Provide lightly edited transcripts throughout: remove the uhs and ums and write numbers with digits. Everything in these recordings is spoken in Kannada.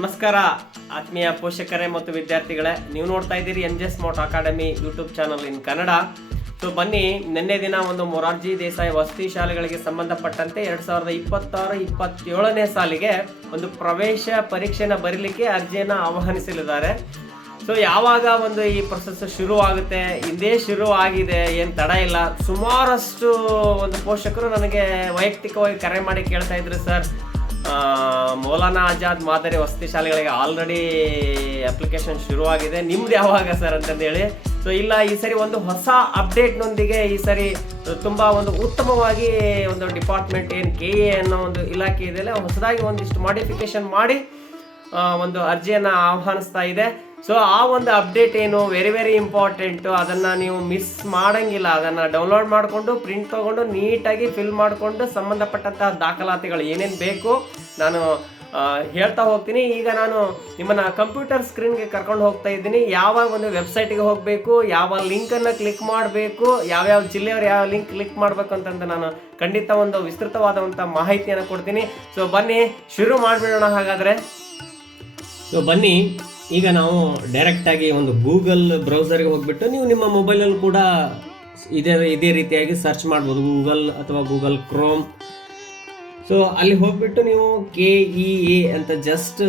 ನಮಸ್ಕಾರ ಆತ್ಮೀಯ ಪೋಷಕರೇ ಮತ್ತು ವಿದ್ಯಾರ್ಥಿಗಳೇ, ನೀವು ನೋಡ್ತಾ ಇದ್ದೀರಿ NJ Smart Academy YouTube channel ಇನ್ ಕನ್ನಡ. ಸೊ ಬನ್ನಿ, ನಿನ್ನೆ ದಿನ ಒಂದು ಮೊರಾರ್ಜಿ ದೇಸಾಯಿ ವಸತಿ ಶಾಲೆಗಳಿಗೆ ಸಂಬಂಧಪಟ್ಟಂತೆ 2026-27ನೇ ಸಾಲಿಗೆ ಒಂದು ಪ್ರವೇಶ ಪರೀಕ್ಷೆನ ಬರೀಲಿಕ್ಕೆ ಅರ್ಜಿಯನ್ನು ಆಹ್ವಾನಿಸಲಿದ್ದಾರೆ. ಸೊ ಯಾವಾಗ ಒಂದು ಈ ಪ್ರೊಸೆಸ್ ಶುರು ಆಗುತ್ತೆ, ಹಿಂದೆ ಶುರು ಆಗಿದೆ, ಏನು ತಡ ಇಲ್ಲ. ಸುಮಾರಷ್ಟು ಒಂದು ಪೋಷಕರು ನನಗೆ ವೈಯಕ್ತಿಕವಾಗಿ ಕರೆ ಮಾಡಿ ಕೇಳ್ತಾ ಇದ್ರು, ಸರ್ ಮೌಲಾನಾ ಆಜಾದ್ ಮಾದರಿ ವಸತಿ ಶಾಲೆಗಳಿಗೆ ಆಲ್ರೆಡಿ ಅಪ್ಲಿಕೇಶನ್ ಶುರುವಾಗಿದೆ, ನಿಮ್ದು ಯಾವಾಗ ಸರ್ ಅಂತಂದೇಳಿ. ಸೊ ಇಲ್ಲ, ಈ ಸರಿ ಒಂದು ಹೊಸ ಅಪ್ಡೇಟ್ನೊಂದಿಗೆ ಈ ಸರಿ ತುಂಬ ಒಂದು ಉತ್ತಮವಾಗಿ ಒಂದು ಡಿಪಾರ್ಟ್ಮೆಂಟ್ ಏನು KA ಅನ್ನೋ ಒಂದು ಇಲಾಖೆ ಇದೆಯಲ್ಲ, ಹೊಸದಾಗಿ ಒಂದಿಷ್ಟು ಮಾಡಿಫಿಕೇಶನ್ ಮಾಡಿ ಒಂದು ಅರ್ಜಿಯನ್ನು ಆಹ್ವಾನಿಸ್ತಾ ಇದೆ. ಸೊ ಆ ಒಂದು ಅಪ್ಡೇಟ್ ಏನು ವೆರಿ ವೆರಿ ಇಂಪಾರ್ಟೆಂಟು, ಅದನ್ನು ನೀವು ಮಿಸ್ ಮಾಡೋಂಗಿಲ್ಲ. ಅದನ್ನು ಡೌನ್ಲೋಡ್ ಮಾಡಿಕೊಂಡು ಪ್ರಿಂಟ್ ತೊಗೊಂಡು ನೀಟಾಗಿ ಫಿಲ್ ಮಾಡಿಕೊಂಡು ಸಂಬಂಧಪಟ್ಟಂತಹ ದಾಖಲಾತಿಗಳು ಏನೇನು ಬೇಕು ನಾನು ಹೇಳ್ತಾ ಹೋಗ್ತೀನಿ. ಈಗ ನಾನು ನಿಮ್ಮನ್ನು ಕಂಪ್ಯೂಟರ್ ಸ್ಕ್ರೀನ್ಗೆ ಕರ್ಕೊಂಡು ಹೋಗ್ತಾ ಇದ್ದೀನಿ. ಯಾವ ಒಂದು ವೆಬ್ಸೈಟಿಗೆ ಹೋಗಬೇಕು, ಯಾವ ಲಿಂಕನ್ನು ಕ್ಲಿಕ್ ಮಾಡಬೇಕು, ಯಾವ್ಯಾವ ಜಿಲ್ಲೆಯವರು ಯಾವ ಲಿಂಕ್ ಕ್ಲಿಕ್ ಮಾಡಬೇಕು ಅಂತಂದು ನಾನು ಖಂಡಿತ ಒಂದು ವಿಸ್ತೃತವಾದಂಥ ಮಾಹಿತಿಯನ್ನು ಕೊಡ್ತೀನಿ. ಸೊ ಬನ್ನಿ ಶುರು ಮಾಡಿಬಿಡೋಣ ಹಾಗಾದರೆ. ಸೊ ಬನ್ನಿ, ಈಗ ನಾವು ಡೈರೆಕ್ಟಾಗಿ ಒಂದು ಗೂಗಲ್ ಬ್ರೌಸರ್ಗೆ ಹೋಗ್ಬಿಟ್ಟು ನೀವು ನಿಮ್ಮ ಮೊಬೈಲಲ್ಲಿ ಕೂಡ ಇದೇ ರೀತಿಯಾಗಿ ಸರ್ಚ್ ಮಾಡ್ಬೋದು, ಗೂಗಲ್ ಅಥವಾ ಗೂಗಲ್ ಕ್ರೋಮ್. ಸೊ ಅಲ್ಲಿ ಹೋಗ್ಬಿಟ್ಟು ನೀವು KEA ಅಂತ ಜಸ್ಟ್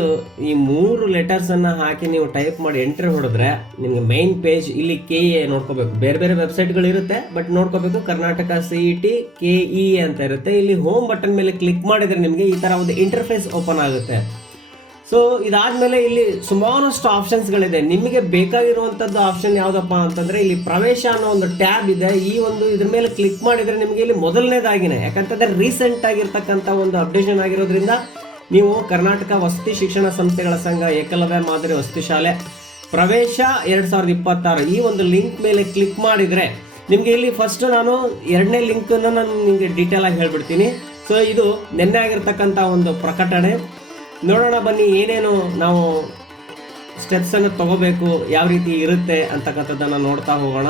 ಈ 3 ಲೆಟರ್ಸನ್ನು ಹಾಕಿ ನೀವು ಟೈಪ್ ಮಾಡಿ ಎಂಟ್ರಿ ಹೊಡೆದ್ರೆ ನಿಮಗೆ ಮೈನ್ ಪೇಜ್ ಇಲ್ಲಿ KEA ನೋಡ್ಕೋಬೇಕು. ಬೇರೆ ಬೇರೆ ವೆಬ್ಸೈಟ್ಗಳಿರುತ್ತೆ, ಬಟ್ ನೋಡ್ಕೋಬೇಕು. ಕರ್ನಾಟಕ CET KEA ಅಂತ ಇರುತ್ತೆ. ಇಲ್ಲಿ ಹೋಮ್ ಬಟನ್ ಮೇಲೆ ಕ್ಲಿಕ್ ಮಾಡಿದರೆ ನಿಮಗೆ ಈ ಥರ ಒಂದು ಇಂಟರ್ಫೇಸ್ ಓಪನ್ ಆಗುತ್ತೆ. ಸೊ ಇದಾದಮೇಲೆ ಇಲ್ಲಿ ಸುಮಾರಷ್ಟು ಆಪ್ಷನ್ಸ್ಗಳಿದೆ. ನಿಮಗೆ ಬೇಕಾಗಿರುವಂಥದ್ದು ಆಪ್ಷನ್ ಯಾವುದಪ್ಪ ಅಂತಂದರೆ ಇಲ್ಲಿ ಪ್ರವೇಶ ಅನ್ನೋ ಒಂದು ಟ್ಯಾಬ್ ಇದೆ. ಈ ಒಂದು ಇದ್ರ ಮೇಲೆ ಕ್ಲಿಕ್ ಮಾಡಿದರೆ ನಿಮಗೆ ಇಲ್ಲಿ ಮೊದಲನೇದಾಗಿನೇ, ಯಾಕಂತಂದರೆ ರೀಸೆಂಟ್ ಆಗಿರ್ತಕ್ಕಂಥ ಒಂದು ಅಪ್ಡೇಷನ್ ಆಗಿರೋದ್ರಿಂದ ನೀವು ಕರ್ನಾಟಕ ವಸತಿ ಶಿಕ್ಷಣ ಸಂಸ್ಥೆಗಳ ಸಂಘ ಏಕಲವ್ಯ ಮಾದರಿ ವಸತಿ ಶಾಲೆ ಪ್ರವೇಶ 2026 ಈ ಒಂದು ಲಿಂಕ್ ಮೇಲೆ ಕ್ಲಿಕ್ ಮಾಡಿದರೆ ನಿಮಗೆ ಇಲ್ಲಿ ಫಸ್ಟ್ ನಾನು 2ನೇ ಲಿಂಕನ್ನು ನಾನು ನಿಮಗೆ ಡೀಟೇಲ್ ಆಗಿ ಹೇಳ್ಬಿಡ್ತೀನಿ. ಸೊ ಇದು ನಿನ್ನೆ ಆಗಿರ್ತಕ್ಕಂಥ ಒಂದು ಪ್ರಕಟಣೆ. ನೋಡೋಣ ಬನ್ನಿ, ಏನೇನು ನಾವು ಸ್ಟೆಪ್ಸನ್ನು ತಗೋಬೇಕು, ಯಾವ ರೀತಿ ಇರುತ್ತೆ ಅಂತಕ್ಕಂಥದ್ದನ್ನು ನೋಡ್ತಾ ಹೋಗೋಣ.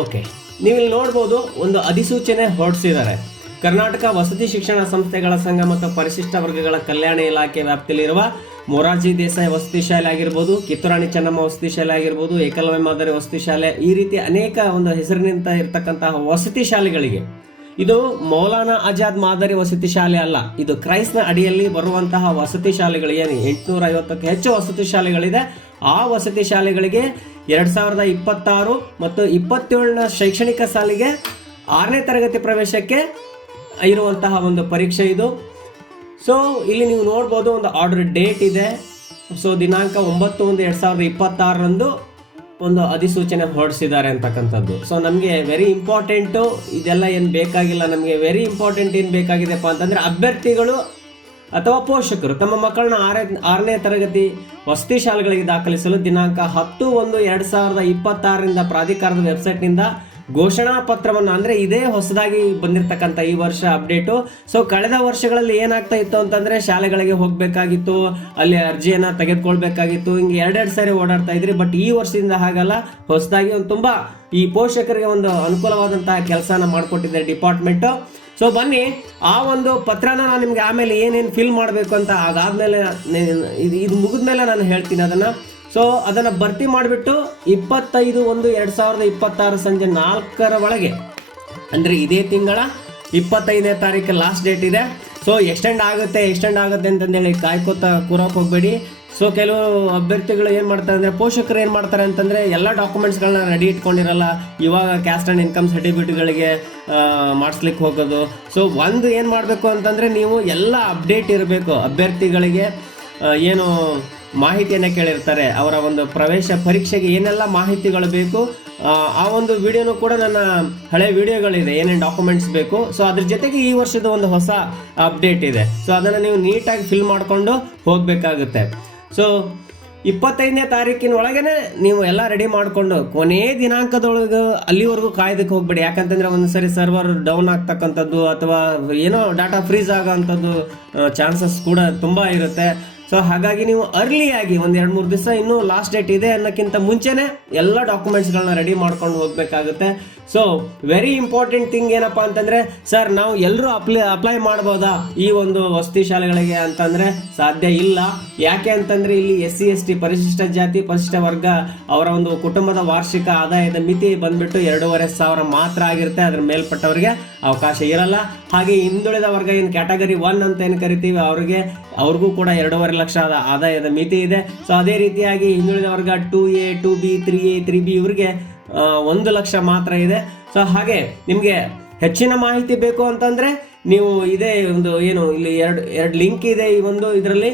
ಓಕೆ, ನೀವಿಲ್ಲಿ ನೋಡ್ಬೋದು ಒಂದು ಅಧಿಸೂಚನೆ ಹೊರಡಿಸಿದ್ದಾರೆ. ಕರ್ನಾಟಕ ವಸತಿ ಶಿಕ್ಷಣ ಸಂಸ್ಥೆಗಳ ಸಂಘ ಮತ್ತು ಪರಿಶಿಷ್ಟ ವರ್ಗಗಳ ಕಲ್ಯಾಣ ಇಲಾಖೆ ವ್ಯಾಪ್ತಿಯಲ್ಲಿರುವ ಮೊರಾರ್ಜಿ ದೇಸಾಯಿ ವಸತಿ ಶಾಲೆ ಆಗಿರ್ಬೋದು, ಕಿತ್ತೂರಾಣಿ ಚೆನ್ನಮ್ಮ ವಸತಿ ಶಾಲೆ ಆಗಿರ್ಬೋದು, ಏಕಲವ್ಯ ಮಾದರಿ ವಸತಿ ಶಾಲೆ, ಈ ರೀತಿ ಅನೇಕ ಒಂದು ಹೆಸರಿನಿಂದ ಇರತಕ್ಕಂತಹ ವಸತಿ ಶಾಲೆಗಳಿಗೆ, ಇದು ಮೌಲಾನಾ ಆಜಾದ್ ಮಾದರಿ ವಸತಿ ಶಾಲೆ ಅಲ್ಲ, ಇದು ಕ್ರೈಸ್ಟ್ನ ಅಡಿಯಲ್ಲಿ ಬರುವಂತಹ ವಸತಿ ಶಾಲೆಗಳು ಏನು 850ಕ್ಕೂ ಹೆಚ್ಚು ವಸತಿ ಶಾಲೆಗಳಿದೆ. ಆ ವಸತಿ ಶಾಲೆಗಳಿಗೆ 2026 ಮತ್ತು 27ನ ಶೈಕ್ಷಣಿಕ ಸಾಲಿಗೆ 6ನೇ ತರಗತಿ ಪ್ರವೇಶಕ್ಕೆ ಇರುವಂತಹ ಒಂದು ಪರೀಕ್ಷೆ ಇದು. ಸೊ ಇಲ್ಲಿ ನೀವು ನೋಡ್ಬೋದು ಒಂದು ಆರ್ಡರ್ ಡೇಟ್ ಇದೆ. ಸೊ ದಿನಾಂಕ 9/1/2026 ಒಂದು ಅಧಿಸೂಚನೆ ಹೊರಡಿಸಿದ್ದಾರೆ ಅಂತಕ್ಕಂಥದ್ದು. ಸೊ ನಮಗೆ ವೆರಿ ಇಂಪಾರ್ಟೆಂಟು ಇದೆಲ್ಲ ಏನು ಬೇಕಾಗಿಲ್ಲ. ನಮಗೆ ವೆರಿ ಇಂಪಾರ್ಟೆಂಟ್ ಏನು ಬೇಕಾಗಿದೆಪ್ಪ ಅಂತಂದರೆ ಅಭ್ಯರ್ಥಿಗಳು ಅಥವಾ ಪೋಷಕರು ತಮ್ಮ ಮಕ್ಕಳನ್ನ 6ನೇ ತರಗತಿ ವಸತಿ ಶಾಲೆಗಳಿಗೆ ದಾಖಲಿಸಲು ದಿನಾಂಕ 10/1/2026 ಪ್ರಾಧಿಕಾರದ ವೆಬ್ಸೈಟ್ನಿಂದ ಘೋಷಣಾ ಪತ್ರವನ್ನು, ಅಂದರೆ ಇದೇ ಹೊಸದಾಗಿ ಬಂದಿರತಕ್ಕಂಥ ಈ ವರ್ಷ ಅಪ್ಡೇಟು. ಸೊ ಕಳೆದ ವರ್ಷಗಳಲ್ಲಿ ಏನಾಗ್ತಾ ಇತ್ತು ಅಂತಂದರೆ ಶಾಲೆಗಳಿಗೆ ಹೋಗಬೇಕಾಗಿತ್ತು, ಅಲ್ಲಿ ಅರ್ಜಿಯನ್ನು ತೆಗೆದುಕೊಳ್ಬೇಕಾಗಿತ್ತು, ಹಿಂಗೆ 2 ಸಾರಿ ಓಡಾಡ್ತಾ ಇದ್ರಿ. ಬಟ್ ಈ ವರ್ಷದಿಂದ ಹಾಗಲ್ಲ, ಹೊಸದಾಗಿ ಒಂದು ತುಂಬ ಈ ಪೋಷಕರಿಗೆ ಒಂದು ಅನುಕೂಲವಾದಂತಹ ಕೆಲಸನ ಮಾಡಿಕೊಟ್ಟಿದೆ ಡಿಪಾರ್ಟ್ಮೆಂಟು. ಸೊ ಬನ್ನಿ, ಆ ಒಂದು ಪತ್ರನ ನಾನು ನಿಮಗೆ ಆಮೇಲೆ ಏನೇನು ಫಿಲ್ ಮಾಡಬೇಕು ಅಂತ ಅದಾದಮೇಲೆ ಇದು ಮುಗಿದ ಮೇಲೆ ನಾನು ಹೇಳ್ತೀನಿ ಅದನ್ನು. ಸೊ ಅದನ್ನು ಭರ್ತಿ ಮಾಡಿಬಿಟ್ಟು 25/1/2026 ಸಂಜೆ 4ರ ಒಳಗೆ, ಅಂದರೆ ಇದೇ ತಿಂಗಳ 25ನೇ ತಾರೀಕು ಲಾಸ್ಟ್ ಡೇಟ್ ಇದೆ. ಸೊ ಎಕ್ಸ್ಟೆಂಡ್ ಆಗುತ್ತೆ ಅಂತಂದೇಳಿ ಕಾಯ್ಕೋತಾ ಕೂರೋಕೆ ಹೋಗಬೇಡಿ. ಸೊ ಕೆಲವು ಅಭ್ಯರ್ಥಿಗಳು ಏನು ಮಾಡ್ತಾರೆ ಅಂದರೆ, ಪೋಷಕರು ಏನು ಮಾಡ್ತಾರೆ ಅಂತಂದರೆ ಎಲ್ಲ ಡಾಕ್ಯುಮೆಂಟ್ಸ್ಗಳನ್ನ ರೆಡಿ ಇಟ್ಕೊಂಡಿರಲ್ಲ. ಇವಾಗ ಕ್ಯಾಸ್ಟ್ ಆ್ಯಂಡ್ ಇನ್ಕಮ್ ಸರ್ಟಿಫಿಕೇಟ್ಗಳಿಗೆ ಮಾಡಿಸ್ಲಿಕ್ಕೆ ಹೋಗೋದು. ಸೊ ಒಂದು ಏನು ಮಾಡಬೇಕು ಅಂತಂದರೆ, ನೀವು ಎಲ್ಲ ಅಪ್ಡೇಟ್ ಇರಬೇಕು. ಅಭ್ಯರ್ಥಿಗಳಿಗೆ ಏನು ಮಾಹಿತಿಯನ್ನು ಕೇಳಿರ್ತಾರೆ, ಅವರ ಒಂದು ಪ್ರವೇಶ ಪರೀಕ್ಷೆಗೆ ಏನೆಲ್ಲ ಮಾಹಿತಿಗಳು ಬೇಕು, ಆ ಒಂದು ವಿಡಿಯೋನು ಕೂಡ ನನ್ನ ಹಳೆ ವಿಡಿಯೋಗಳಿದೆ, ಏನೇನು ಡಾಕ್ಯುಮೆಂಟ್ಸ್ ಬೇಕು. ಸೊ ಅದ್ರ ಜೊತೆಗೆ ಈ ವರ್ಷದ ಒಂದು ಹೊಸ ಅಪ್ಡೇಟ್ ಇದೆ. ಸೊ ಅದನ್ನು ನೀವು ನೀಟಾಗಿ ಫಿಲ್ ಮಾಡಿಕೊಂಡು ಹೋಗಬೇಕಾಗುತ್ತೆ. ಸೊ 25ನೇ ತಾರೀಕಿನ ಒಳಗೇ ನೀವು ಎಲ್ಲ ರೆಡಿ ಮಾಡಿಕೊಂಡು ಕೊನೆ ದಿನಾಂಕದೊಳಗೆ ಅಲ್ಲಿವರೆಗೂ ಕಾಯ್ದಕ್ಕೆ ಹೋಗ್ಬೇಡಿ. ಯಾಕಂತಂದರೆ ಒಂದು ಸರಿ ಸರ್ವರ್ ಡೌನ್ ಆಗ್ತಕ್ಕಂಥದ್ದು ಅಥವಾ ಏನೋ ಡಾಟಾ ಫ್ರೀಸ್ ಆಗೋವಂಥದ್ದು ಚಾನ್ಸಸ್ ಕೂಡ ತುಂಬ ಇರುತ್ತೆ. ಸೊ ಹಾಗಾಗಿ ನೀವು ಅರ್ಲಿಯಾಗಿ ಒಂದು 2-3 ದಿವಸ ಇನ್ನೂ ಲಾಸ್ಟ್ ಡೇಟ್ ಇದೆ ಅನ್ನೋಕ್ಕಿಂತ ಮುಂಚೆನೇ ಎಲ್ಲ ಡಾಕ್ಯುಮೆಂಟ್ಸ್ಗಳನ್ನ ರೆಡಿ ಮಾಡ್ಕೊಂಡು ಹೋಗಬೇಕಾಗುತ್ತೆ. ಸೊ ವೆರಿ ಇಂಪಾರ್ಟೆಂಟ್ ಥಿಂಗ್ ಏನಪ್ಪಾ ಅಂತಂದ್ರೆ, ಸರ್ ನಾವು ಎಲ್ಲರೂ ಅಪ್ಲೈ ಮಾಡ್ಬೋದಾ ಈ ಒಂದು ವಸತಿ ಶಾಲೆಗಳಿಗೆ ಅಂತಂದ್ರೆ ಸಾಧ್ಯ ಇಲ್ಲ. ಯಾಕೆ ಅಂತಂದ್ರೆ ಇಲ್ಲಿ SC ST ಪರಿಶಿಷ್ಟ ಜಾತಿ ಪರಿಶಿಷ್ಟ ವರ್ಗ ಅವರ ಒಂದು ಕುಟುಂಬದ ವಾರ್ಷಿಕ ಆದಾಯದ ಮಿತಿ ಬಂದ್ಬಿಟ್ಟು 2,500 ಮಾತ್ರ ಆಗಿರುತ್ತೆ. ಅದ್ರ ಮೇಲ್ಪಟ್ಟವರಿಗೆ ಅವಕಾಶ ಇರಲ್ಲ. ಹಾಗೆ ಹಿಂದುಳಿದ ವರ್ಗ ಏನು ಕ್ಯಾಟಗರಿ 1 ಅಂತ ಏನು ಕರಿತೀವಿ ಅವ್ರಿಗೂ ಕೂಡ 2.5 ಲಕ್ಷ ಆದಾಯದ ಮಿತಿ ಇದೆ. ಸೊ ಅದೇ ರೀತಿಯಾಗಿ ಹಿಂದುಳಿದ ವರ್ಗ 2A 2B 3A 3B ಇವರಿಗೆ 1 ಲಕ್ಷ ಮಾತ್ರ ಇದೆ. ಸೊ ಹಾಗೆ ನಿಮಗೆ ಹೆಚ್ಚಿನ ಮಾಹಿತಿ ಬೇಕು ಅಂತಂದ್ರೆ ನೀವು ಇದೇ ಒಂದು ಏನು ಇಲ್ಲಿ ಎರಡು ಲಿಂಕ್ ಇದೆ ಈ ಒಂದು ಇದರಲ್ಲಿ.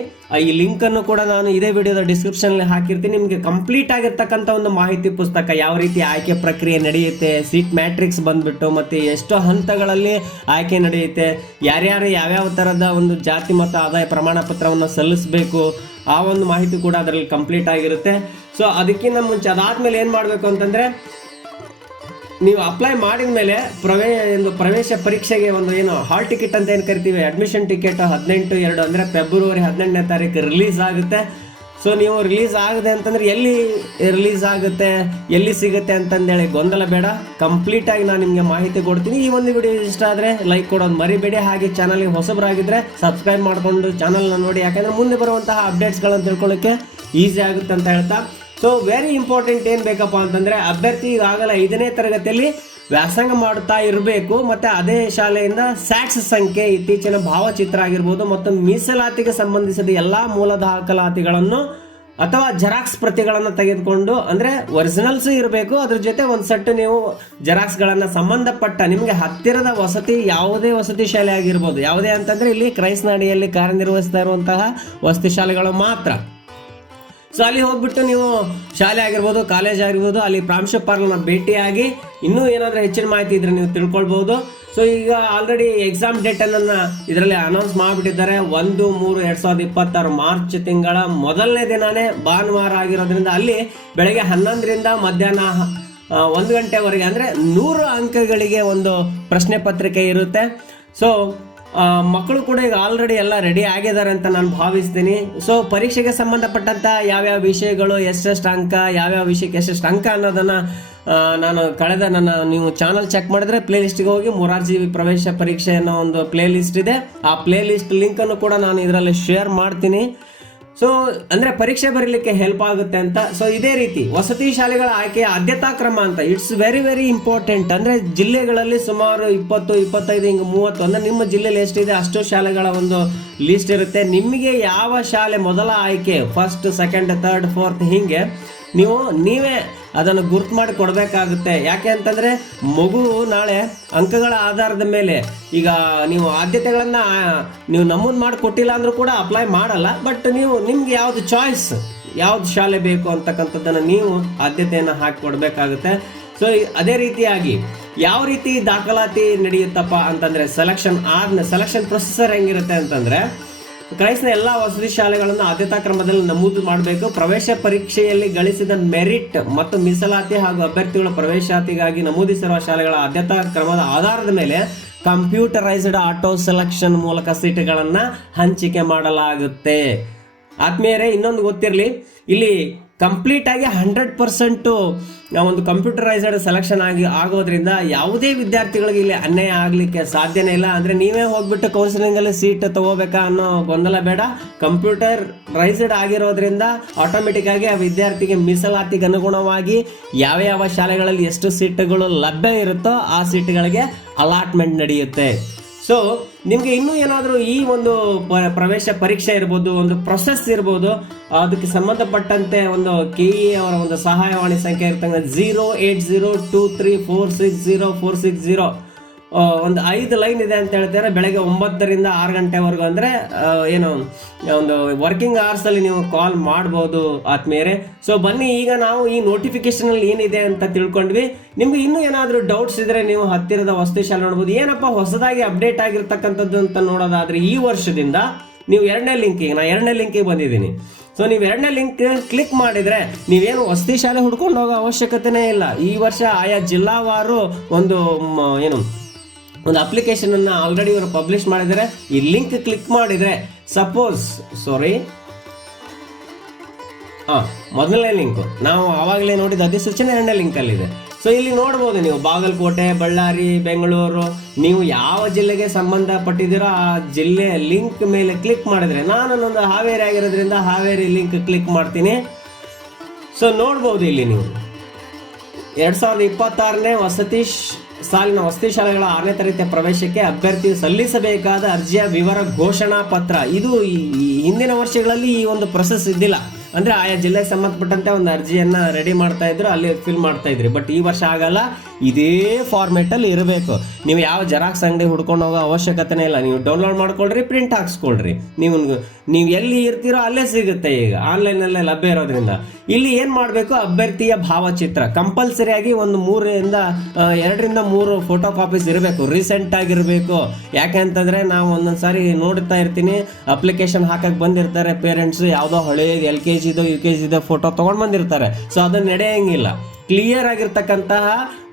ಈ ಲಿಂಕ್ ಅನ್ನು ಕೂಡ ನಾನು ಇದೇ ವಿಡಿಯೋದ ಡಿಸ್ಕ್ರಿಪ್ಷನ್ ಅಲ್ಲಿ ಹಾಕಿರ್ತೀನಿ. ನಿಮಗೆ ಕಂಪ್ಲೀಟ್ ಆಗಿರ್ತಕ್ಕಂಥ ಒಂದು ಮಾಹಿತಿ ಪುಸ್ತಕ, ಯಾವ ರೀತಿ ಆಯ್ಕೆ ಪ್ರಕ್ರಿಯೆ ನಡೆಯುತ್ತೆ, ಸೀಟ್ ಮ್ಯಾಟ್ರಿಕ್ಸ್ ಬಂದ್ಬಿಟ್ಟು ಮತ್ತೆ ಎಷ್ಟು ಹಂತಗಳಲ್ಲಿ ಆಯ್ಕೆ ನಡೆಯುತ್ತೆ, ಯಾರ್ಯಾರು ಯಾವ್ಯಾವ ಥರದ ಒಂದು ಜಾತಿ ಮತ್ತು ಆದಾಯ ಪ್ರಮಾಣ ಪತ್ರವನ್ನು ಸಲ್ಲಿಸಬೇಕು, ಆ ಒಂದು ಮಾಹಿತಿ ಕೂಡ ಅದರಲ್ಲಿ ಕಂಪ್ಲೀಟ್ ಆಗಿರುತ್ತೆ. ಸೊ ಅದಕ್ಕಿಂತ ಮುಂಚೆ ಅದಾದ್ಮೇಲೆ ಏನು ಮಾಡಬೇಕು ಅಂತಂದರೆ, ನೀವು ಅಪ್ಲೈ ಮಾಡಿದ ಮೇಲೆ ಪ್ರವೇಶ ಪರೀಕ್ಷೆಗೆ ಒಂದು ಏನು ಹಾಲ್ ಟಿಕೆಟ್ ಅಂತ ಏನು ಕರಿತೀವಿ, ಅಡ್ಮಿಷನ್ ಟಿಕೆಟ್ 18/2 ಅಂದರೆ ಫೆಬ್ರವರಿ 18ನೇ ತಾರೀಕು ರಿಲೀಸ್ ಆಗುತ್ತೆ. ಸೊ ನೀವು ರಿಲೀಸ್ ಆಗಿದೆ ಅಂತಂದ್ರೆ ಎಲ್ಲಿ ರಿಲೀಸ್ ಆಗುತ್ತೆ, ಎಲ್ಲಿ ಸಿಗುತ್ತೆ ಅಂತಂದೇಳಿ ಗೊಂದಲ ಬೇಡ. ಕಂಪ್ಲೀಟಾಗಿ ನಾನು ನಿಮಗೆ ಮಾಹಿತಿ ಕೊಡ್ತೀನಿ. ಈ ಒಂದು ವಿಡಿಯೋ ಇಷ್ಟ ಆದರೆ ಲೈಕ್ ಕೊಡೋದು ಮರಿಬೇಡಿ. ಹಾಗೆ ಚಾನಲ್ಗೆ ಹೊಸಬರಾಗಿದ್ದರೆ ಸಬ್ಸ್ಕ್ರೈಬ್ ಮಾಡಿಕೊಂಡು ಚಾನಲ್ನ ನೋಡಿ, ಯಾಕೆಂದರೆ ಮುಂದೆ ಬರುವಂತಹ ಅಪ್ಡೇಟ್ಸ್ಗಳನ್ನು ತಿಳ್ಕೊಳ್ಳೋಕ್ಕೆ ಈಸಿ ಆಗುತ್ತೆ ಅಂತ ಹೇಳ್ತಾ. ಸೊ ವೆರಿ ಇಂಪಾರ್ಟೆಂಟ್ ಏನು ಬೇಕಪ್ಪ ಅಂತಂದರೆ, ಅಭ್ಯರ್ಥಿ ಈಗಾಗಲೇ 5ನೇ ತರಗತಿಯಲ್ಲಿ ವ್ಯಾಸಂಗ ಮಾಡ್ತಾ ಇರಬೇಕು. ಮತ್ತು ಅದೇ ಶಾಲೆಯಿಂದ ಸ್ಯಾಟ್ಸ್ ಸಂಖ್ಯೆ, ಇತ್ತೀಚಿನ ಭಾವಚಿತ್ರ ಆಗಿರ್ಬೋದು ಮತ್ತು ಮೀಸಲಾತಿಗೆ ಸಂಬಂಧಿಸಿದ ಎಲ್ಲ ಮೂಲ ದಾಖಲಾತಿಗಳನ್ನು ಅಥವಾ ಜೆರಾಕ್ಸ್ ಪ್ರತಿಗಳನ್ನು ತೆಗೆದುಕೊಂಡು, ಅಂದರೆ ಒರಿಜಿನಲ್ಸ್ ಇರಬೇಕು, ಅದ್ರ ಜೊತೆ ಒಂದು ಸೆಟ್ ನೀವು ಜೆರಾಕ್ಸ್ಗಳನ್ನು ಸಂಬಂಧಪಟ್ಟ ನಿಮಗೆ ಹತ್ತಿರದ ಯಾವುದೇ ವಸತಿ ಶಾಲೆ ಆಗಿರ್ಬೋದು. ಯಾವುದೇ ಅಂತಂದರೆ ಇಲ್ಲಿ ಕ್ರೈಸ್ತನಾಡಿಯಲ್ಲಿ ಕಾರ್ಯನಿರ್ವಹಿಸ್ತಾ ಇರುವಂತಹ ವಸತಿ ಶಾಲೆಗಳು ಮಾತ್ರ. ಸೊ ಅಲ್ಲಿ ಹೋಗ್ಬಿಟ್ಟು ನೀವು ಶಾಲೆ ಆಗಿರ್ಬೋದು, ಕಾಲೇಜ್ ಆಗಿರ್ಬೋದು, ಅಲ್ಲಿ ಪ್ರಾಂಶುಪಾಲರನ್ನ ಭೇಟಿಯಾಗಿ ಇನ್ನೂ ಏನಾದರೂ ಹೆಚ್ಚಿನ ಮಾಹಿತಿ ಇದ್ರೆ ನೀವು ತಿಳ್ಕೊಳ್ಬೋದು. ಸೊ ಈಗ ಆಲ್ರೆಡಿ ಎಕ್ಸಾಮ್ ಡೇಟನ್ನು ಇದರಲ್ಲಿ ಅನೌನ್ಸ್ ಮಾಡಿಬಿಟ್ಟಿದ್ದಾರೆ. 1/3/2026 ಮಾರ್ಚ್ ತಿಂಗಳ ಮೊದಲನೇ ದಿನನೇ ಭಾನುವಾರ ಆಗಿರೋದ್ರಿಂದ ಅಲ್ಲಿ ಬೆಳಗ್ಗೆ 11ರಿಂದ ಮಧ್ಯಾಹ್ನ 1 ಗಂಟೆವರೆಗೆ ಅಂದರೆ 100 ಅಂಕಗಳಿಗೆ ಒಂದು ಪ್ರಶ್ನೆ ಪತ್ರಿಕೆ ಇರುತ್ತೆ. ಸೊ ಮಕ್ಕಳು ಕೂಡ ಈಗ ಆಲ್ರೆಡಿ ಎಲ್ಲ ರೆಡಿ ಆಗಿದ್ದಾರೆ ಅಂತ ನಾನು ಭಾವಿಸ್ತೀನಿ. ಸೊ ಪರೀಕ್ಷೆಗೆ ಸಂಬಂಧಪಟ್ಟಂಥ ಯಾವ್ಯಾವ ವಿಷಯಗಳು ಎಷ್ಟೆಷ್ಟು ಅಂಕ, ಯಾವ್ಯಾವ ವಿಷಯಕ್ಕೆ ಎಷ್ಟೆಷ್ಟು ಅಂಕ ಅನ್ನೋದನ್ನು ನಾನು ನೀವು ಚಾನಲ್ ಚೆಕ್ ಮಾಡಿದ್ರೆ ಪ್ಲೇ ಲಿಸ್ಟ್ಗೆ ಹೋಗಿ ಮೊರಾರ್ಜಿ ಪ್ರವೇಶ ಪರೀಕ್ಷೆ ಅನ್ನೋ ಒಂದು ಪ್ಲೇ ಲಿಸ್ಟ್ ಇದೆ. ಆ ಪ್ಲೇ ಲಿಸ್ಟ್ ಲಿಂಕನ್ನು ಕೂಡ ನಾನು ಇದರಲ್ಲಿ ಶೇರ್ ಮಾಡ್ತೀನಿ. ಸೊ ಅಂದರೆ ಪರೀಕ್ಷೆ ಬರೀಲಿಕ್ಕೆ ಹೆಲ್ಪ್ ಆಗುತ್ತೆ ಅಂತ. ಸೊ ಇದೇ ರೀತಿ ವಸತಿ ಶಾಲೆಗಳ ಆಯ್ಕೆಯ ಆದ್ಯತಾ ಕ್ರಮ ಅಂತ ಇಟ್ಸ್ ವೆರಿ ಇಂಪಾರ್ಟೆಂಟ್. ಅಂದರೆ ಜಿಲ್ಲೆಗಳಲ್ಲಿ ಸುಮಾರು 20, 25 ಹಿಂಗೆ 30 ಅಂದರೆ ನಿಮ್ಮ ಜಿಲ್ಲೆಯಲ್ಲಿ ಎಷ್ಟಿದೆ ಅಷ್ಟು ಶಾಲೆಗಳ ಒಂದು ಲಿಸ್ಟ್ ಇರುತ್ತೆ. ನಿಮಗೆ ಯಾವ ಶಾಲೆ ಮೊದಲ ಆಯ್ಕೆ, ಫಸ್ಟ್, ಸೆಕೆಂಡ್, ಥರ್ಡ್, ಫೋರ್ತ್ ಹೀಗೆ ನೀವೇ ಅದನ್ನು ಗುರ್ತು ಮಾಡಿ ಕೊಡಬೇಕಾಗುತ್ತೆ. ಯಾಕೆ ಅಂತಂದರೆ ಮಗು ನಾಳೆ ಅಂಕಗಳ ಆಧಾರದ ಮೇಲೆ ಈಗ ನೀವು ಆದ್ಯತೆಗಳನ್ನು ನೀವು ನಮೂದು ಮಾಡಿ ಕೊಟ್ಟಿಲ್ಲ ಅಂದರೂ ಕೂಡ ಅಪ್ಲೈ ಮಾಡಲ್ಲ. ಬಟ್ ನಿಮ್ಗೆ ಯಾವುದು ಚಾಯ್ಸ್, ಯಾವ್ದು ಶಾಲೆ ಬೇಕು ಅಂತಕ್ಕಂಥದ್ದನ್ನು ನೀವು ಆದ್ಯತೆಯನ್ನು ಹಾಕಿ ಕೊಡಬೇಕಾಗುತ್ತೆ. ಸೊ ಅದೇ ರೀತಿಯಾಗಿ ಯಾವ ರೀತಿ ದಾಖಲಾತಿ ನಡೆಯುತ್ತಪ್ಪ ಅಂತಂದರೆ, ಸೆಲೆಕ್ಷನ್ ಪ್ರೊಸೆಸರ್ ಹೆಂಗಿರುತ್ತೆ ಅಂತಂದರೆ, ಕ್ರೈಸ್ತನ ಎಲ್ಲ ವಸತಿ ಶಾಲೆಗಳನ್ನು ಆದ್ಯತಾ ಕ್ರಮದಲ್ಲಿ ನಮೂದು ಮಾಡಬೇಕು. ಪ್ರವೇಶ ಪರೀಕ್ಷೆಯಲ್ಲಿ ಗಳಿಸಿದ ಮೆರಿಟ್ ಮತ್ತು ಮೀಸಲಾತಿ ಹಾಗೂ ಅಭ್ಯರ್ಥಿಗಳ ಪ್ರವೇಶಾತಿಗಾಗಿ ನಮೂದಿಸಿರುವ ಶಾಲೆಗಳ ಆದ್ಯತಾ ಕ್ರಮದ ಆಧಾರದ ಮೇಲೆ ಕಂಪ್ಯೂಟರೈಸ್ಡ್ ಆಟೋ ಸೆಲೆಕ್ಷನ್ ಮೂಲಕ ಸೀಟುಗಳನ್ನು ಹಂಚಿಕೆ ಮಾಡಲಾಗುತ್ತೆ. ಆತ್ಮೀಯರೇ, ಇನ್ನೊಂದು ಗೊತ್ತಿರಲಿ, ಇಲ್ಲಿ ಕಂಪ್ಲೀಟ್ ಆಗಿ 100% ಒಂದು ಕಂಪ್ಯೂಟರೈಸ್ಡ್ ಸೆಲೆಕ್ಷನ್ ಆಗೋದ್ರಿಂದ ಯಾವುದೇ ವಿದ್ಯಾರ್ಥಿಗಳಿಗೆ ಇಲ್ಲಿ ಅನ್ಯಾಯ ಆಗಲಿಕ್ಕೆ ಸಾಧ್ಯನೇ ಇಲ್ಲ. ಅಂದರೆ ನೀವೇ ಹೋಗ್ಬಿಟ್ಟು ಕೌನ್ಸಿಲಿಂಗಲ್ಲಿ ಸೀಟ್ ತಗೋಬೇಕಾ ಅನ್ನೋ ಗೊಂದಲ ಬೇಡ. ಕಂಪ್ಯೂಟರೈಸ್ಡ್ ಆಗಿರೋದ್ರಿಂದ ಆಟೋಮೆಟಿಕ್ ಆಗಿ ಆ ವಿದ್ಯಾರ್ಥಿಗೆ ಮೀಸಲಾತಿಗೆ ಅನುಗುಣವಾಗಿ ಯಾವ ಶಾಲೆಗಳಲ್ಲಿ ಎಷ್ಟು ಸೀಟುಗಳು ಲಭ್ಯ ಇರುತ್ತೋ ಆ ಸೀಟುಗಳಿಗೆ ಅಲಾಟ್ಮೆಂಟ್ ನಡೆಯುತ್ತೆ. ಸೊ ನಿಮಗೆ ಇನ್ನೂ ಏನಾದರೂ ಈ ಒಂದು ಪ್ರವೇಶ ಪರೀಕ್ಷೆ ಇರ್ಬೋದು, ಒಂದು ಪ್ರೊಸೆಸ್ ಇರ್ಬೋದು, ಅದಕ್ಕೆ ಸಂಬಂಧಪಟ್ಟಂತೆ ಒಂದು KE ಅವರ ಒಂದು ಸಹಾಯವಾಣಿ ಸಂಖ್ಯೆ ಇರ್ತಂಗೆ 08023460460 ಒಂದು 5 ಲೈನ್ ಇದೆ ಅಂತ ಹೇಳ್ತಾರೆ. ಬೆಳಗ್ಗೆ 9ರಿಂದ 6 ಗಂಟೆವರೆಗೂ ಅಂದರೆ ಏನು ಒಂದು ವರ್ಕಿಂಗ್ ಅವರ್ಸಲ್ಲಿ ನೀವು ಕಾಲ್ ಮಾಡ್ಬೋದು ಆತ್ಮೀಯರೇ. ಸೊ ಬನ್ನಿ, ಈಗ ನಾವು ಈ ನೋಟಿಫಿಕೇಶನಲ್ಲಿ ಏನಿದೆ ಅಂತ ತಿಳ್ಕೊಂಡ್ವಿ. ನಿಮ್ಗೆ ಇನ್ನೂ ಏನಾದರೂ ಡೌಟ್ಸ್ ಇದ್ರೆ ನೀವು ಹತ್ತಿರದ ವಸತಿ ಶಾಲೆ ನೋಡ್ಬೋದು. ಏನಪ್ಪ ಹೊಸದಾಗಿ ಅಪ್ಡೇಟ್ ಆಗಿರ್ತಕ್ಕಂಥದ್ದು ಅಂತ ನೋಡೋದಾದ್ರೆ, ಈ ವರ್ಷದಿಂದ ನೀವು 2ನೇ ಲಿಂಕಿಗೆ ಬಂದಿದ್ದೀನಿ. ಸೊ ನೀವು 2ನೇ ಲಿಂಕ್ ಕ್ಲಿಕ್ ಮಾಡಿದರೆ ನೀವೇನು ವಸತಿ ಶಾಲೆ ಹುಡ್ಕೊಂಡು ಹೋಗೋ ಅವಶ್ಯಕತೆನೇ ಇಲ್ಲ. ಈ ವರ್ಷ ಆಯಾ ಜಿಲ್ಲಾವಾರು ಒಂದು ಅಪ್ಲಿಕೇಶನನ್ನು ಆಲ್ರೆಡಿ ಇವರು ಪಬ್ಲಿಷ್ ಮಾಡಿದರೆ. ಈ ಲಿಂಕ್ ಕ್ಲಿಕ್ ಮಾಡಿದರೆ ಮೊದಲನೇ ಲಿಂಕು ನಾವು ಆವಾಗಲೇ ನೋಡಿದ ಅಧಿಸೂಚನೆ 2ನೇ ಲಿಂಕಲ್ಲಿದೆ. ಸೊ ಇಲ್ಲಿ ನೋಡ್ಬೋದು ನೀವು ಬಾಗಲಕೋಟೆ, ಬಳ್ಳಾರಿ, ಬೆಂಗಳೂರು, ನೀವು ಯಾವ ಜಿಲ್ಲೆಗೆ ಸಂಬಂಧಪಟ್ಟಿದ್ದೀರೋ ಆ ಜಿಲ್ಲೆ ಲಿಂಕ್ ಮೇಲೆ ಕ್ಲಿಕ್ ಮಾಡಿದ್ರೆ, ನಾನು ಒಂದು ಹಾವೇರಿ ಆಗಿರೋದ್ರಿಂದ ಹಾವೇರಿ ಲಿಂಕ್ ಕ್ಲಿಕ್ ಮಾಡ್ತೀನಿ. ಸೊ ನೋಡ್ಬೋದು ಇಲ್ಲಿ ನೀವು 2026ನೇ ಸಾಲಿನ ವಸತಿ ಶಾಲೆಗಳ 6ನೇ ತರಗತಿಯ ಪ್ರವೇಶಕ್ಕೆ ಅಭ್ಯರ್ಥಿಯು ಸಲ್ಲಿಸಬೇಕಾದ ಅರ್ಜಿಯ ವಿವರ ಘೋಷಣಾ ಪತ್ರ. ಇದು ಹಿಂದಿನ ವರ್ಷಗಳಲ್ಲಿ ಈ ಒಂದು ಪ್ರೊಸೆಸ್ ಇದ್ದಿಲ್ಲ. ಅಂದ್ರೆ ಆಯಾ ಜಿಲ್ಲೆಗೆ ಸಂಬಂಧಪಟ್ಟಂತೆ ಒಂದು ಅರ್ಜಿಯನ್ನ ರೆಡಿ ಮಾಡ್ತಾ ಇದ್ರು, ಅಲ್ಲಿ ಫಿಲ್ ಮಾಡ್ತಾ ಇದ್ರಿ. ಬಟ್ ಈ ವರ್ಷ ಆಗಲ್ಲ, ಇದೇ ಫಾರ್ಮೇಟ್ ಅಲ್ಲಿ ಇರಬೇಕು. ನೀವು ಯಾವ ಜೆರಾಕ್ಸ್ ಅಂಗಡಿ ಹುಡ್ಕೊಂಡು ಹೋಗೋ ಅವಶ್ಯಕತೆನೇ ಇಲ್ಲ. ನೀವು ಡೌನ್ಲೋಡ್ ಮಾಡ್ಕೊಳ್ರಿ, ಪ್ರಿಂಟ್ ಹಾಕ್ಸ್ಕೊಳ್ರಿ. ನೀವು ಎಲ್ಲಿ ಇರ್ತೀರೋ ಅಲ್ಲೇ ಸಿಗುತ್ತೆ. ಈಗ ಆನ್ಲೈನ್ ಅಲ್ಲೇ ಲಭ್ಯ ಇರೋದ್ರಿಂದ ಇಲ್ಲಿ ಏನ್ ಮಾಡ್ಬೇಕು, ಅಭ್ಯರ್ಥಿಯ ಭಾವಚಿತ್ರ ಕಂಪಲ್ಸರಿಯಾಗಿ ಒಂದು 2 ರಿಂದ 3 ಫೋಟೋ ಕಾಪೀಸ್ ಇರಬೇಕು, ರೀಸೆಂಟ್ ಆಗಿರ್ಬೇಕು. ಯಾಕೆ ಅಂತಂದ್ರೆ ನಾವು ಒಂದೊಂದ್ಸಾರಿ ನೋಡ್ತಾ ಇರ್ತೀನಿ, ಅಪ್ಲಿಕೇಶನ್ ಹಾಕಕ್ ಬಂದಿರ್ತಾರೆ ಪೇರೆಂಟ್ಸ್, ಯಾವ್ದೋ ಹಳೆ LKG UKG ಫೋಟೋ ತಗೊಂಡ್ ಬಂದಿರ್ತಾರೆ. ಸೊ ಅದನ್ನ ನಡೆಯಂಗಿಲ್ಲ. ಕ್ಲಿಯರ್ ಆಗಿರ್ತಕ್ಕಂತಹ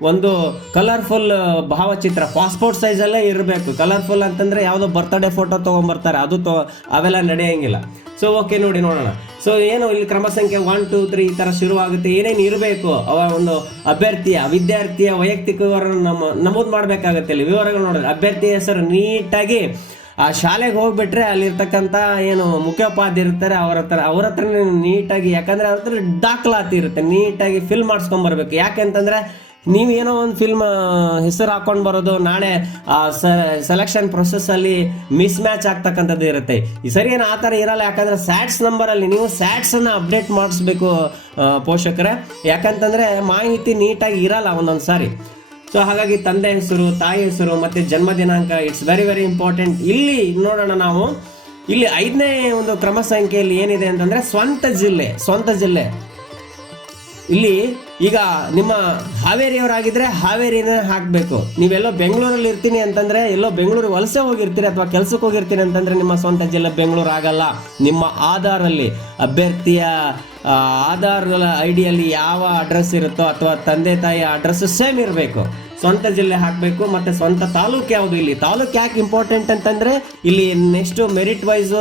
ಒಂದು ಕಲರ್ಫುಲ್ ಭಾವಚಿತ್ರ ಪಾಸ್ಪೋರ್ಟ್ ಸೈಜ್ ಅಲ್ಲೇ ಇರಬೇಕು. ಕಲರ್ಫುಲ್ ಅಂತಂದ್ರೆ ಯಾವುದೋ ಬರ್ತ್ಡೇ ಫೋಟೋ ತಗೊಂಡ್ಬರ್ತಾರೆ, ಅವೆಲ್ಲ ನಡೆಯಂಗಿಲ್ಲ. ಸೊ ಓಕೆ, ನೋಡೋಣ. ಸೊ ಏನು ಇಲ್ಲಿ ಕ್ರಮ ಸಂಖ್ಯೆ 1 2 3 ಈ ತರ ಶುರುವಾಗುತ್ತೆ. ಏನೇನು ಇರಬೇಕು, ಒಂದು ವಿದ್ಯಾರ್ಥಿಯ ವೈಯಕ್ತಿಕ ವಿವರವನ್ನು ನಮೂದು ಮಾಡಬೇಕಾಗುತ್ತೆ. ಇಲ್ಲಿ ವಿವರಗಳು ನೋಡಿದ್ರೆ ಅಭ್ಯರ್ಥಿ ಹೆಸರು ನೀಟಾಗಿ ಆ ಶಾಲೆಗೆ ಹೋಗ್ಬಿಟ್ರೆ ಅಲ್ಲಿರ್ತಕ್ಕಂಥ ಏನು ಮುಖ್ಯೋಪಾಧ್ಯಾಯ ಇರ್ತಾರೆ ಅವ್ರ ಹತ್ರ ನೀಟಾಗಿ, ಯಾಕಂದ್ರೆ ಅವ್ರ ಹತ್ರ ದಾಖಲಾತಿ ಇರುತ್ತೆ, ನೀಟಾಗಿ ಫಿಲ್ ಮಾಡಿಸ್ಕೊಂಡ್ಬರ್ಬೇಕು. ಯಾಕೆಂತಂದ್ರೆ ನೀವು ಏನೋ ಒಂದು ಫಿಲ್ಮ್ ಹೆಸರು ಹಾಕೊಂಡು ಬರೋದು, ನಾಳೆ ಸೆಲೆಕ್ಷನ್ ಪ್ರೊಸೆಸ್ ಅಲ್ಲಿ ಮಿಸ್ ಮ್ಯಾಚ್ ಆಗ್ತಕ್ಕಂಥದ್ದು ಇರುತ್ತೆ. ಈ ಸರಿ ಏನು ಆ ಥರ ಇರಲ್ಲ. ಯಾಕಂದ್ರೆ ಸ್ಯಾಟ್ಸ್ ನಂಬರ್ ಅಲ್ಲಿ ನೀವು ಸ್ಯಾಟ್ಸ್ ಅನ್ನ ಅಪ್ಡೇಟ್ ಮಾಡಿಸ್ಬೇಕು ಪೋಷಕರೇ. ಯಾಕಂತಂದ್ರೆ ಮಾಹಿತಿ ನೀಟಾಗಿ ಇರಲ್ಲ ಒಂದೊಂದು ಸಾರಿ. ಸೊ ಹಾಗಾಗಿ ತಂದೆ ಹೆಸರು, ತಾಯಿ ಹೆಸರು ಮತ್ತೆ ಜನ್ಮ ದಿನಾಂಕ, ಇಟ್ಸ್ ವೆರಿ ವೆರಿ ಇಂಪಾರ್ಟೆಂಟ್. ಇಲ್ಲಿ ನೋಡೋಣ ನಾವು, ಇಲ್ಲಿ 5ನೇ ಒಂದು ಕ್ರಮ ಸಂಖ್ಯೆಯಲ್ಲಿ ಏನಿದೆ ಅಂತಂದ್ರೆ ಸ್ವಂತ ಜಿಲ್ಲೆ. ಇಲ್ಲಿ ಈಗ ನಿಮ್ಮ ಹಾವೇರಿಯವರಾಗಿದ್ರೆ ಹಾವೇರಿನ ಹಾಕಬೇಕು. ನೀವೆಲ್ಲೋ ಬೆಂಗಳೂರಲ್ಲಿ ಇರ್ತೀನಿ ಅಂತಂದ್ರೆ, ಎಲ್ಲೋ ಬೆಂಗಳೂರು ವಲಸೆ ಹೋಗಿರ್ತೀರಿ ಅಥವಾ ಕೆಲ್ಸಕ್ಕೆ ಹೋಗಿರ್ತೀನಿ ಅಂತಂದ್ರೆ ನಿಮ್ಮ ಸ್ವಂತ ಜಿಲ್ಲೆ ಬೆಂಗಳೂರು ಆಗಲ್ಲ. ನಿಮ್ಮ ಆಧಾರಲ್ಲಿ ಅಭ್ಯರ್ಥಿಯ ಆಧಾರ್ ಐಡಿಯಲ್ಲಿ ಯಾವ ಅಡ್ರೆಸ್ ಇರುತ್ತೋ ಅಥವಾ ತಂದೆ ತಾಯಿಯ ಅಡ್ರೆಸ್ ಸೇಮ್ ಇರಬೇಕು. ಸ್ವಂತ ಜಿಲ್ಲೆ ಹಾಕಬೇಕು. ಮತ್ತೆ ಸ್ವಂತ ತಾಲೂಕು ಯಾವುದು, ಇಲ್ಲಿ ತಾಲೂಕು ಯಾಕೆ ಇಂಪಾರ್ಟೆಂಟ್ ಅಂತಂದ್ರೆ, ಇಲ್ಲಿ ನೆಕ್ಸ್ಟ್ ಮೆರಿಟ್ ವೈಸ್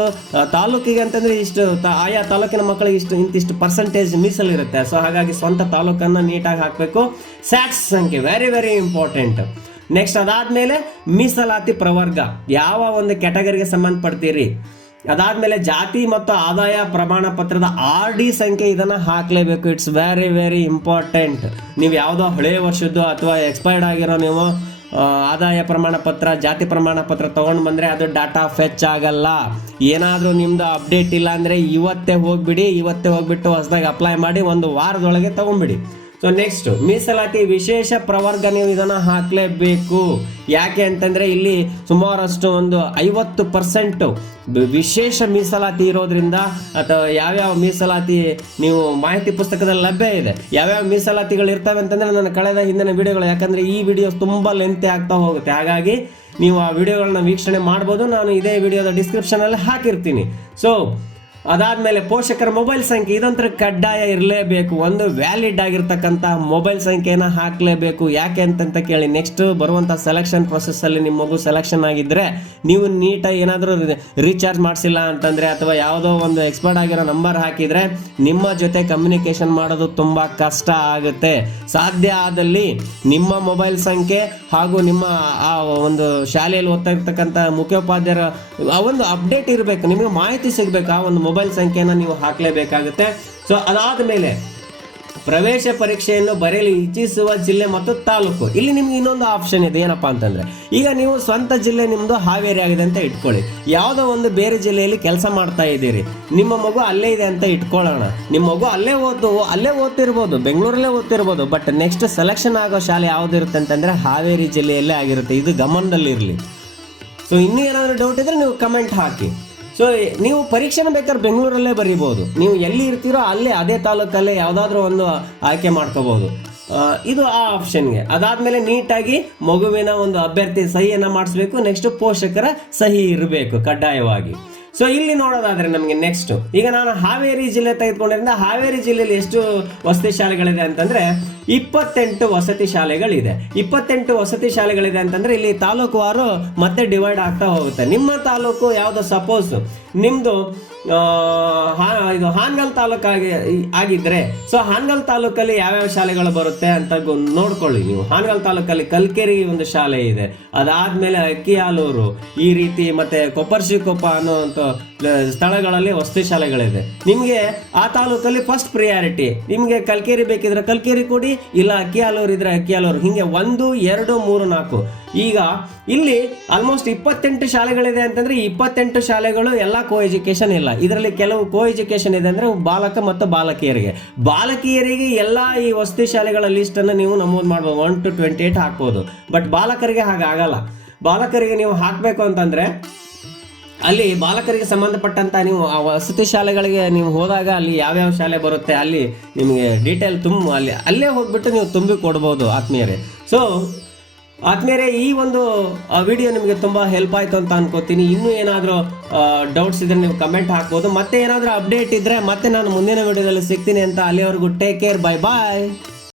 ತಾಲೂಕಿಗೆ ಅಂತಂದ್ರೆ ಇಷ್ಟು ಆಯಾ ತಾಲೂಕಿನ ಮಕ್ಕಳಿಗೆ ಇಂತಿಷ್ಟು ಪರ್ಸೆಂಟೇಜ್ ಮೀಸಲಿರುತ್ತೆ. ಸೊ ಹಾಗಾಗಿ ಸ್ವಂತ ತಾಲೂಕನ್ನು ನೀಟಾಗಿ ಹಾಕಬೇಕು. ಸ್ಯಾಟ್ಸ್ ಸಂಖ್ಯೆ ವೆರಿ ವೆರಿ ಇಂಪಾರ್ಟೆಂಟ್. ನೆಕ್ಸ್ಟ್ ಅದಾದ್ಮೇಲೆ ಮೀಸಲಾತಿ ಪ್ರವರ್ಗ, ಯಾವ ಒಂದು ಕ್ಯಾಟಗರಿಗೆ ಸಂಬಂಧಪಡ್ತೀರಿ. ಅದಾದ್ಮೇಲೆ ಜಾತಿ ಮತ್ತು ಆದಾಯ ಪ್ರಮಾಣ ಪತ್ರದ RD ಸಂಖ್ಯೆ, ಇದನ್ನ ಹಾಕ್ಲೇಬೇಕು. It's very very important. ನೀವು ಯಾವುದೋ ಹಳೆಯ ವರ್ಷದ್ದು ಅಥವಾ ಎಕ್ಸ್ಪೈರ್ಡ್ ಆಗಿರೋ ನೀವು ಆದಾಯ ಪ್ರಮಾಣ ಪತ್ರ, ಜಾತಿ ಪ್ರಮಾಣ ಪತ್ರ ತಗೊಂಡು ಬಂದ್ರೆ ಅದು ಡಾಟಾ ಫೆಚ್ ಆಗಲ್ಲ. ಏನಾದರೂ ನಿಮ್ದು ಅಪ್ಡೇಟ್ ಇಲ್ಲ ಅಂದ್ರೆ ಇವತ್ತೇ ಹೋಗ್ಬಿಟ್ಟು ಹೊಸದಾಗಿ ಅಪ್ಲೈ ಮಾಡಿ 1 ವಾರದೊಳಗೆ ತಗೊಂಡ್ಬಿಡಿ. ಸೊ ನೆಕ್ಸ್ಟ್ ಮೀಸಲಾತಿ ವಿಶೇಷ ಪ್ರವರ್ಗ, ನೀವು ಇದನ್ನ ಹಾಕ್ಲೇಬೇಕು. ಯಾಕೆ ಅಂತಂದ್ರೆ ಇಲ್ಲಿ ಸುಮಾರಷ್ಟು ಒಂದು 50% ವಿಶೇಷ ಮೀಸಲಾತಿ ಇರೋದ್ರಿಂದ, ಅಥವಾ ಯಾವ್ಯಾವ ಮೀಸಲಾತಿ ನೀವು ಮಾಹಿತಿ ಪುಸ್ತಕದಲ್ಲಿ ಲಭ್ಯ ಇದೆ. ಯಾವ್ಯಾವ ಮೀಸಲಾತಿಗಳು ಇರ್ತವೆ ಅಂತಂದ್ರೆ ನನ್ನ ಕಳೆದ ಹಿಂದಿನ ವಿಡಿಯೋಗಳು, ಯಾಕಂದ್ರೆ ಈ ವಿಡಿಯೋ ತುಂಬಾ ಲೆಂತಿ ಆಗ್ತಾ ಹೋಗುತ್ತೆ. ಹಾಗಾಗಿ ನೀವು ಆ ವಿಡಿಯೋಗಳನ್ನ ವೀಕ್ಷಣೆ ಮಾಡ್ಬೋದು. ನಾನು ಇದೇ ವಿಡಿಯೋದ ಡಿಸ್ಕ್ರಿಪ್ಷನ್ ಅಲ್ಲಿ ಹಾಕಿರ್ತೀನಿ. ಸೊ ಅದಾದ್ಮೇಲೆ ಪೋಷಕರ ಮೊಬೈಲ್ ಸಂಖ್ಯೆ, ಇದಂತರ ಕಡ್ಡಾಯ ಇರಲೇಬೇಕು. ಒಂದು ವ್ಯಾಲಿಡ್ ಆಗಿರ್ತಕ್ಕಂಥ ಮೊಬೈಲ್ ಸಂಖ್ಯೆನ ಹಾಕ್ಲೇಬೇಕು. ಯಾಕೆ ಅಂತ ಕೇಳಿ, ನೆಕ್ಸ್ಟ್ ಬರುವಂಥ ಸೆಲೆಕ್ಷನ್ ಪ್ರೊಸೆಸ್ ಅಲ್ಲಿ ನಿಮ್ಮ ಮಗು ಸೆಲೆಕ್ಷನ್ ಆಗಿದ್ರೆ, ನೀವು ನೀಟಾಗಿ ಏನಾದರೂ ರೀಚಾರ್ಜ್ ಮಾಡಿಸಿಲ್ಲ ಅಂತಂದ್ರೆ ಅಥವಾ ಯಾವುದೋ ಒಂದು ಎಕ್ಸ್ಪೈರ್ಡ್ ಆಗಿರೋ ನಂಬರ್ ಹಾಕಿದ್ರೆ ನಿಮ್ಮ ಜೊತೆ ಕಮ್ಯುನಿಕೇಶನ್ ಮಾಡೋದು ತುಂಬಾ ಕಷ್ಟ ಆಗುತ್ತೆ. ಸಾಧ್ಯ ಆದಲ್ಲಿ ನಿಮ್ಮ ಮೊಬೈಲ್ ಸಂಖ್ಯೆ ಹಾಗೂ ನಿಮ್ಮ ಆ ಒಂದು ಶಾಲೆಯಲ್ಲಿ ಓದ್ತಾ ಇರ್ತಕ್ಕಂಥ ಮುಖ್ಯೋಪಾಧ್ಯಾಯರ ಒಂದು ಅಪ್ಡೇಟ್ ಇರಬೇಕು, ನಿಮಗೆ ಮಾಹಿತಿ ಸಿಗಬೇಕು. ಆ ಒಂದು ಮೊಬೈಲ್ ಸಂಖ್ಯೆಯನ್ನು ನೀವು ಹಾಕಲೇಬೇಕಾಗುತ್ತೆ. ಸೊ ಅದಾದ ಮೇಲೆ ಪ್ರವೇಶ ಪರೀಕ್ಷೆಯನ್ನು ಬರೆಯಲು ಇಚ್ಛಿಸುವ ಜಿಲ್ಲೆ ಮತ್ತು ತಾಲೂಕು, ಇಲ್ಲಿ ನಿಮ್ಗೆ ಇನ್ನೊಂದು ಆಪ್ಷನ್ ಇದೆ. ಏನಪ್ಪಾ ಅಂತಂದ್ರೆ, ಈಗ ನೀವು ಸ್ವಂತ ಜಿಲ್ಲೆ ನಿಮ್ದು ಹಾವೇರಿ ಆಗಿದೆ ಅಂತ ಇಟ್ಕೊಳ್ಳಿ, ಯಾವುದೋ ಒಂದು ಬೇರೆ ಜಿಲ್ಲೆಯಲ್ಲಿ ಕೆಲಸ ಮಾಡ್ತಾ ಇದ್ದೀರಿ, ನಿಮ್ಮ ಮಗು ಅಲ್ಲೇ ಇದೆ ಅಂತ ಇಟ್ಕೊಳ್ಳೋಣ. ನಿಮ್ಮ ಮಗು ಅಲ್ಲೇ ಓದ್ತಿರ್ಬೋದು, ಬೆಂಗಳೂರಲ್ಲೇ ಓದ್ತಿರ್ಬೋದು. ಬಟ್ ನೆಕ್ಸ್ಟ್ ಸೆಲೆಕ್ಷನ್ ಆಗೋ ಶಾಲೆ ಯಾವ್ದಿರುತ್ತೆ ಅಂತಂದ್ರೆ ಹಾವೇರಿ ಜಿಲ್ಲೆಯಲ್ಲೇ ಆಗಿರುತ್ತೆ. ಇದು ಗಮನದಲ್ಲಿರಲಿ. ಸೊ ಇನ್ನೂ ಏನಾದರೂ ಡೌಟ್ ಇದ್ರೆ ನೀವು ಕಮೆಂಟ್ ಹಾಕಿ. ಸೊ ನೀವು ಪರೀಕ್ಷೆನ ಬೇಕಾದ್ರೆ ಬೆಂಗಳೂರಲ್ಲೇ ಬರೀಬಹುದು. ನೀವು ಎಲ್ಲಿ ಇರ್ತೀರೋ ಅಲ್ಲೇ ಅದೇ ತಾಲೂಕಲ್ಲೇ ಯಾವುದಾದ್ರೂ ಒಂದು ಆಯ್ಕೆ ಮಾಡ್ಕೋಬಹುದು. ಇದು ಆ ಆಪ್ಷನ್ಗೆ. ಅದಾದ್ಮೇಲೆ ನೀಟಾಗಿ ಮಗುವಿನ ಒಂದು ಅಭ್ಯರ್ಥಿ ಸಹಿಯನ್ನು ಮಾಡಿಸ್ಬೇಕು. ನೆಕ್ಸ್ಟ್ ಪೋಷಕರ ಸಹಿ ಇರಬೇಕು ಕಡ್ಡಾಯವಾಗಿ. ಸೊ ಇಲ್ಲಿ ನೋಡೋದಾದ್ರೆ ನಮಗೆ ನೆಕ್ಸ್ಟ್, ಈಗ ನಾನು ಹಾವೇರಿ ಜಿಲ್ಲೆ ತೆಗೆದುಕೊಂಡಿರಿಂದ ಹಾವೇರಿ ಜಿಲ್ಲೆಯಲ್ಲಿ ಎಷ್ಟು ವಸತಿ ಶಾಲೆಗಳಿದೆ ಅಂತಂದ್ರೆ 28 ವಸತಿ ಶಾಲೆಗಳಿದೆ. 28 ವಸತಿ ಶಾಲೆಗಳಿದೆ ಅಂತಂದ್ರೆ ಇಲ್ಲಿ ತಾಲೂಕುವಾರು ಮತ್ತೆ ಡಿವೈಡ್ ಆಗ್ತಾ ಹೋಗುತ್ತೆ. ನಿಮ್ಮ ತಾಲೂಕು ಯಾವ್ದು, ಸಪೋಸ್ ನಿಮ್ಮದು ಇದು ಹಾನಗಲ್ ತಾಲೂಕಾಗಿ ಆಗಿದ್ರೆ ಸೊ ಹಾನಗಲ್ ತಾಲೂಕಲ್ಲಿ ಯಾವ್ಯಾವ ಶಾಲೆಗಳು ಬರುತ್ತೆ ಅಂತ ನೋಡ್ಕೊಳ್ಳಿ ನೀವು. ಹಾನಗಲ್ ತಾಲೂಕಲ್ಲಿ ಕಲ್ಕೆರಿ ಒಂದು ಶಾಲೆ ಇದೆ, ಅದಾದ್ಮೇಲೆ ಅಕ್ಕಿಹಾಲೂರು ಈ ರೀತಿ ಮತ್ತೆ ಕೊಪ್ಪರ್ಶಿಕೊಪ್ಪ ಅನ್ನೋಂಥ ಸ್ಥಳಗಳಲ್ಲಿ ವಸತಿ ಶಾಲೆಗಳಿದೆ. ನಿಮಗೆ ಆ ತಾಲೂಕಲ್ಲಿ ಫಸ್ಟ್ ಪ್ರಿಯಾರಿಟಿ. ನಿಮಗೆ ಕಲ್ಕೆರಿ ಬೇಕಿದ್ರೆ ಕಲ್ಕೆರಿ ಕೊಡಿ, ಇಲ್ಲ ಅಕ್ಕಿಹಾಲೂರು ಇದ್ರೆ ಅಕ್ಕಿಹಾಲೂರು, ಹಿಂಗೆ 1, 2, 3, 4. ಈಗ ಇಲ್ಲಿ ಆಲ್ಮೋಸ್ಟ್ 28 ಶಾಲೆಗಳಿದೆ ಅಂತಂದ್ರೆ 28 ಶಾಲೆಗಳು ಎಲ್ಲ ಕೋ ಎಜುಕೇಶನ್ ಇಲ್ಲ. ಇದರಲ್ಲಿ ಕೆಲವು ಕೋ ಎಜುಕೇಶನ್ ಇದೆ ಅಂದ್ರೆ ಬಾಲಕ ಮತ್ತು ಬಾಲಕಿಯರಿಗೆ ಎಲ್ಲ ಈ ವಸತಿ ಶಾಲೆಗಳ ಲಿಸ್ಟ್ ಅನ್ನು ನೀವು ನಮೂದು ಮಾಡ್ಬೋದು. 1 to 28 ಹಾಕ್ಬೋದು. ಬಟ್ ಬಾಲಕರಿಗೆ ಹಾಗಾಗಲ್ಲ. ಬಾಲಕರಿಗೆ ನೀವು ಹಾಕಬೇಕು ಅಂತಂದ್ರೆ ಅಲ್ಲಿ ಬಾಲಕರಿಗೆ ಸಂಬಂಧಪಟ್ಟಂತ ನೀವು ಆ ವಸತಿ ಶಾಲೆಗಳಿಗೆ ನೀವು ಹೋದಾಗ ಅಲ್ಲಿ ಯಾವ್ಯಾವ ಶಾಲೆ ಬರುತ್ತೆ ಅಲ್ಲಿ ನಿಮಗೆ ಡೀಟೇಲ್ ಅಲ್ಲೇ ಹೋಗ್ಬಿಟ್ಟು ನೀವು ತುಂಬಿ ಕೊಡ್ಬೋದು ಆತ್ಮೀಯರೇ. ಸೊ ಆದ್ಮೇಲೆ ಈ ಒಂದು ವಿಡಿಯೋ ನಿಮಗೆ ತುಂಬ ಹೆಲ್ಪ್ ಆಯಿತು ಅಂತ ಅನ್ಕೋತೀನಿ. ಇನ್ನೂ ಏನಾದರೂ ಡೌಟ್ಸ್ ಇದ್ರೆ ನೀವು ಕಮೆಂಟ್ ಹಾಕ್ಬೋದು. ಮತ್ತೆ ಏನಾದರೂ ಅಪ್ಡೇಟ್ ಇದ್ದರೆ ಮತ್ತೆ ನಾನು ಮುಂದಿನ ವಿಡಿಯೋದಲ್ಲಿ ಸಿಗ್ತೀನಿ ಅಂತ. ಅಲ್ಲಿವರೆಗೂ ಟೇಕ್ ಕೇರ್, ಬಾಯ್.